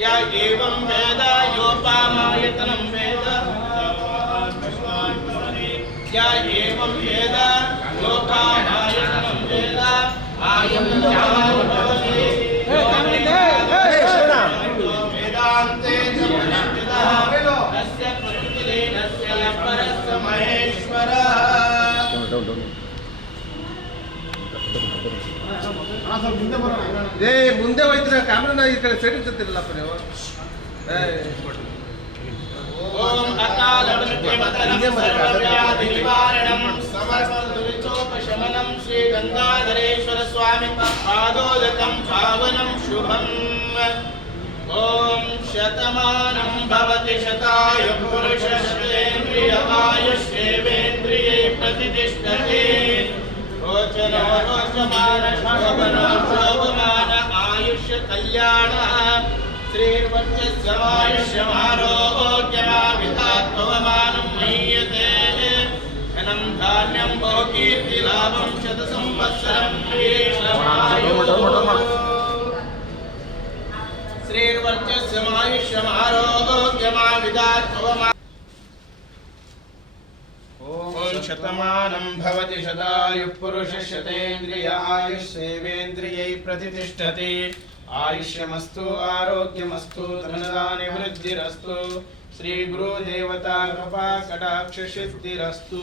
या एवं वेद योपामायतनं वेद या एवं वेद योपामायतनं वेद आयतनं भवति वेदान्ते समन्वितः तस्य प्रतिलीनस्य परस्य महेश्वरः ಏ ಮುಂದೆ ಹೋಯ್ತಿರ ಕ್ಯಾಮ್ರಾ ಈ ಕಡೆ ಸೈಡ್ ಇರ್ತಿರ್ಲಪ್ಪ ನೀವು ಏ ॐ अकालमृत्युमतनं सर्वव्याधिनिवारणं समर्पदुरितोपशमनं श्रीगङ्गाधरेश्वरस्वामि पादोदकं पावनं शुभम् ॐ शतमानं भवति शताय पुरुषशतेन्द्रियवायुष्येवेन्द्रिये प्रतिष्ठते रोचनो रोचमान शोभनो शोभमान आयुष्य कल्याणः श्रीर्वक्षस्यमायुष्यमारोग्यमाविधात्मवमानं मह्यते धनं धान्यं बहुकीर्तिलाभं शतसंवत्सरं श्रीर्वर्चस्यमायुष्यमारोग्यमाविधात्मवमा ॐ शतमानं भवति शतायुः पुरुषः शतेन्द्रिय आयुष्येवेन्द्रियै प्रतिष्ठति आयुष्यमस्तु आरोग्यमस्तु धनदानि वृद्धिरस्तु श्रीगुरुदेवता कृपा कटाक्षसिद्धिरस्तु